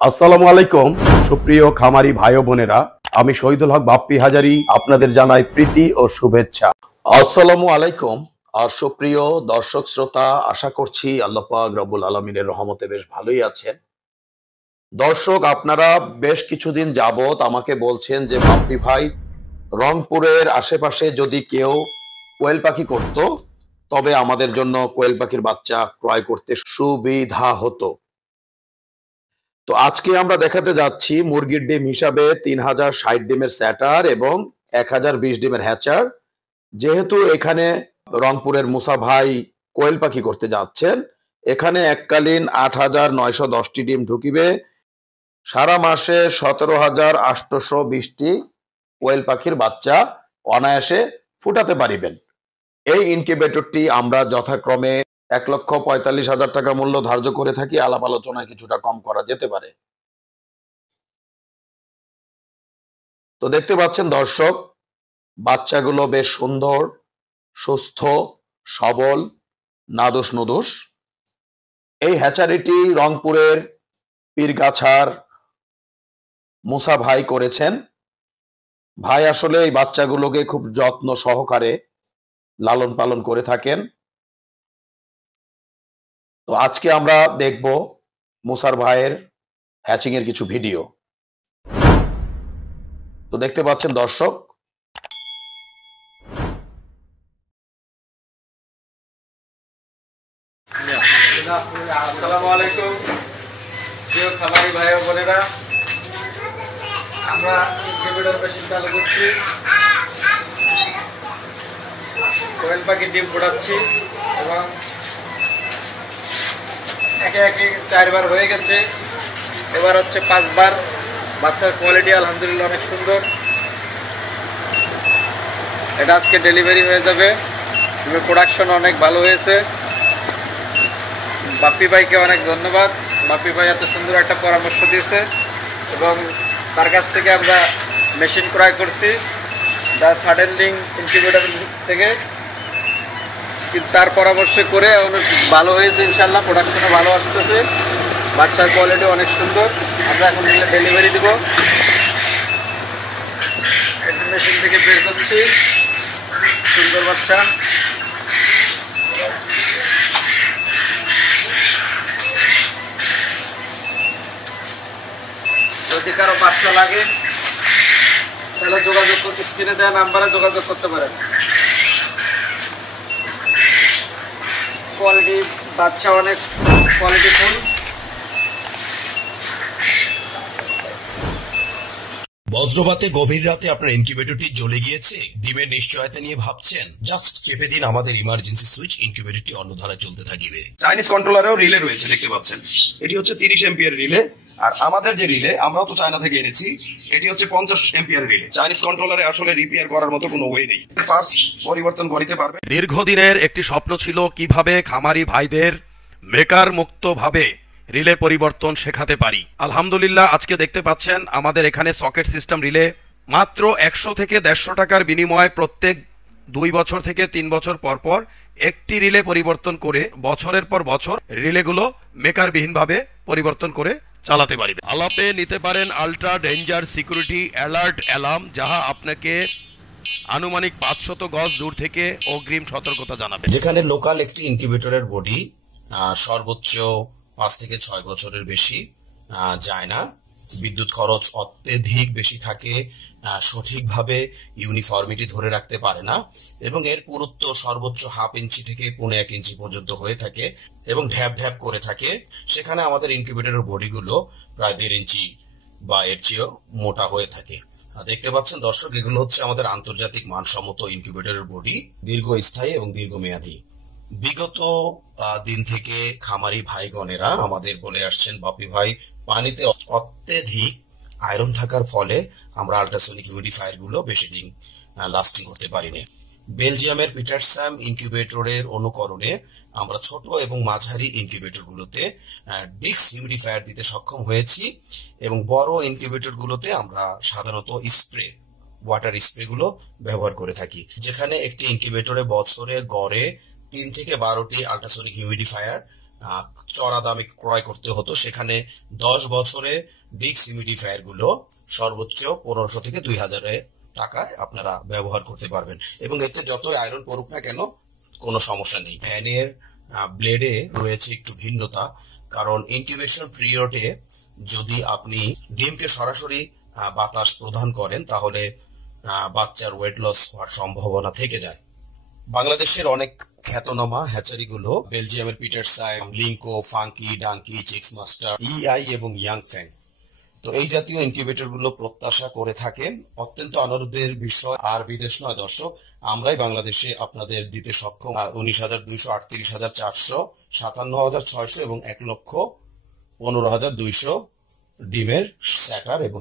আসসালামু আলাইকুম সুপ্রিয় খামারি ভাই ও বোনেরা, আমি শহীদুল হক বাপ্পি হাজারি আপনাদের জানাই প্রীতি ও শুভেচ্ছা। আসসালামু আলাইকুম। আর সুপ্রিয় দর্শক শ্রোতা, আশা করছি আল্লাহ পাক রব্বুল আলামিনের রহমতে বেশ ভালোই আছেন। দর্শক, আপনারা বেশ কিছুদিন যাবত আমাকে বলছেন যে বাপ্পি ভাই, রংপুরের আশেপাশে যদি কেউ কোয়েল পাখি করত তবে আমাদের জন্য কোয়েল পাখির বাচ্চা ক্রয় করতে সুবিধা হতো। তো আজকে আমরা দেখাতে যাচ্ছি মুরগির ডিম হিসাবে 3060 ডিমের স্যাটার এবং 1020 ডিমের হ্যাচার। যেহেতু এখানে রংপুরের মুসা ভাই কোয়েল পাখি করতে যাচ্ছেন, এখানে এককালীন 8910টি ডিম ঢুকিবে। সারা মাসে 17,820টি কোয়েল পাখির বাচ্চা অনায়াসে ফুটাতে পারিবেন। এই ইনকিউবেটরটি আমরা যথাক্রমে 1,45,000 টাকা মূল্য ধার্য করে থাকি। আলাপ আলোচনায় কিছুটা কম করা যেতে পারে। তো দেখতে পাচ্ছেন দর্শক, বাচ্চাগুলো বেশ সুন্দর, সুস্থ, সবল, নাদোষ নুদোষ। এই হ্যাচারিটি রংপুরের পীরগাছার মুসা ভাই করেছেন। ভাই আসলে এই বাচ্চাগুলোকে খুব যত্ন সহকারে লালন পালন করে থাকেন। তো আজকে আমরা দেখব মুসার ভাইয়ের হ্যাচিং এর কিছু ভিডিও। তো দেখতে পাচ্ছেন দর্শক, আসসালামু আলাইকুম প্রিয় খামারি ভাই ও বোনেরা, আমরা ইনকিউবেটর মেশিন চালু করছি, কোয়েল পাখি ডিম ফোটাচ্ছি এবং একে একে 4 বার হয়ে গেছে, এবার হচ্ছে 5 বার। বাচ্চার কোয়ালিটি আলহামদুলিল্লাহ অনেক সুন্দর। এটা আজকে ডেলিভারি হয়ে যাবে। প্রোডাকশন অনেক ভালো হয়েছে। বাপ্পি ভাইকে অনেক ধন্যবাদ। বাপ্পি ভাই এত সুন্দর একটা পরামর্শ দিয়েছে এবং তার কাছ থেকে আমরা মেশিন ক্রয় করছি দ্য সাডেনলিং ইনকিউবেটর থেকে। কিন্তু তার পরামর্শ করে অনেক ভালো হয়েছে, ইনশাল্লাহ প্রোডাকশনও ভালো আসতেছে, বাচ্চার কোয়ালিটি অনেক সুন্দর। আমরা এখন ডেলিভারি দেব। একটা মেশিন থেকে বের করছি সুন্দর বাচ্চা। যদি কারো বাচ্চা লাগে তাহলে যোগাযোগ করতে, স্ক্রিনে দেওয়া নাম্বারে যোগাযোগ করতে পারেন। কোয়ালিটি বাচ্চা অনেক কোয়ালিটিফুল। বজ্রপাতে গভীর রাতে আপনার ইনকিউবেটরটি জ্বলে গিয়েছে, ডিমের নিশ্চয়তা নিয়ে ভাবছেন? জাস্ট চেপে দিন আমাদের ইমার্জেন্সি সুইচ, ইনকিউবেটরটি অন্য ধারায় চলতে থাকবে। চাইনিজ কন্ট্রোলারেও রিলে রয়েছে, দেখতে পাচ্ছেন। এটি হচ্ছে 30 এম্পিয়ার রিলে। আর আমাদের যে রিলে, আমরাও তো চায়না থেকে এনেছি, এটি হচ্ছে 50 এম্পিয়ার রিলে। চাইনিজ কন্ট্রোলারে আসলে রিপেয়ার করার মতো কোনো ওয়ে নেই, পার্টস পরিবর্তন করতে পারবে। দীর্ঘদিনের একটি স্বপ্ন ছিল কিভাবে খামারি ভাইদের মেকার মুক্ত ভাবে রিলে পরিবর্তন শেখাতে পারি। আলহামদুলিল্লাহ আজকে দেখতে পাচ্ছেন আমাদের এখানে সকেট সিস্টেম রিলে মাত্র 100 থেকে 150 টাকার বিনিময়ে প্রত্যেক 2 বছর থেকে 3 বছর পর পর একটি রিলে পরিবর্তন করে বছরের পর বছর রিলেগুলো মেকারবিহীনভাবে পরিবর্তন করে চালাতে পারবে। আলাপে নিতে পারেন ultra danger security alert alarm, যাহা আপনাকে আনুমানিক 500 গজ দূর থেকে অগ্রিম সতর্কতা জানাবে। যেখানে লোকাল একটি ইনকিউবেটরের বডি সর্বোচ্চ 5 থেকে 6 বছরের বেশি যায় না, বিদ্যুৎ খরচ অত্যধিক বেশি থাকে, সঠিকভাবে ইউনিফর্মিটি ধরে রাখতে পারে না এবং এর পুরুত্ব সর্বোচ্চ 1/2 ইঞ্চি থেকে 1.5 ইঞ্চি পর্যন্ত হয়ে থাকে এবং ঢ্যাপ ঢ্যাপ করে থাকে। সেখানে আমাদের ইনকিউবেটরের বডিগুলো প্রায় 1.5 ইঞ্চি বা এর চেয়েও মোটা হয়ে থাকে। দেখতে পাচ্ছেন দর্শক, এগুলো হচ্ছে আমাদের আন্তর্জাতিক মানসম্মত ইনকিউবেটরের বডি, দীর্ঘস্থায়ী এবং দীর্ঘমেয়াদী। বিগত দিন থেকে খামারি ভাইগণেরা আমাদের বলে আসছেন, বাপ্পি ভাই, পানিতে অত্যধিক আয়রন থাকার ফলে আমরা আল্ট্রাসনিক হিউমিডিফায়ার গুলো বেশি দিন লাস্টিং করতে পারিনি। বেলজিয়ামের পিটারস্যাম ইনকিউবেটরের অনুকরণে আমরা ছোট এবং মাঝারি ইনকিউবেটর গুলোতে ডিক্স হিউমিডিফায়ার দিতে সক্ষম হয়েছি এবং বড় ইনকিউবেটর গুলোতে আমরা সাধারণত স্প্রে, ওয়াটার স্প্রে গুলো ব্যবহার করে থাকি। যেখানে একটি ইনকিউবেটরে বছরে গড়ে 3 থেকে 12টি আল্ট্রাসনিক হিউমিডিফায়ার চড়া দামে ক্রয় করতে হতো, সেখানে 10 বছরে ডিক্স হিউমিডিফায়ার গুলো সর্বোচ্চ 1500 থেকে 2000 টাকায় আপনারা ব্যবহার করতে পারবেন এবং এতে যত আয়রন পড়ুক না কেন কোনো সমস্যা নেই। ফ্যানের ব্লেডে রয়েছে একটু ভিন্নতা, কারণ ইনকিউবেশন পিরিয়ডে যদি আপনি ডিমকে সরাসরি বাতাস প্রদান করেন তাহলে বাচ্চার ওয়েট লস হওয়ার সম্ভাবনা থেকে যায়। বাংলাদেশের অনেক খ্যাতনামা হ্যাচারিগুলো বেলজিয়ামের পিটারসাইম, লিঙ্কো, ফাঙ্কি, ডাঙ্কি, চিক্স মাস্টার, ইআই এবং ইয়াংফ্যাং, তো এই জাতীয় ইনকিউবেটর গুলো প্রত্যাশা করে থাকেন। অত্যন্ত আনন্দের বিষয় আর বিদেশ নয় দর্শক, আমরাই বাংলাদেশে আপনাদের দিতে সক্ষম 19,200, 38,400, 57,600 এবং 1,15,200 ডিমের স্যাটার এবং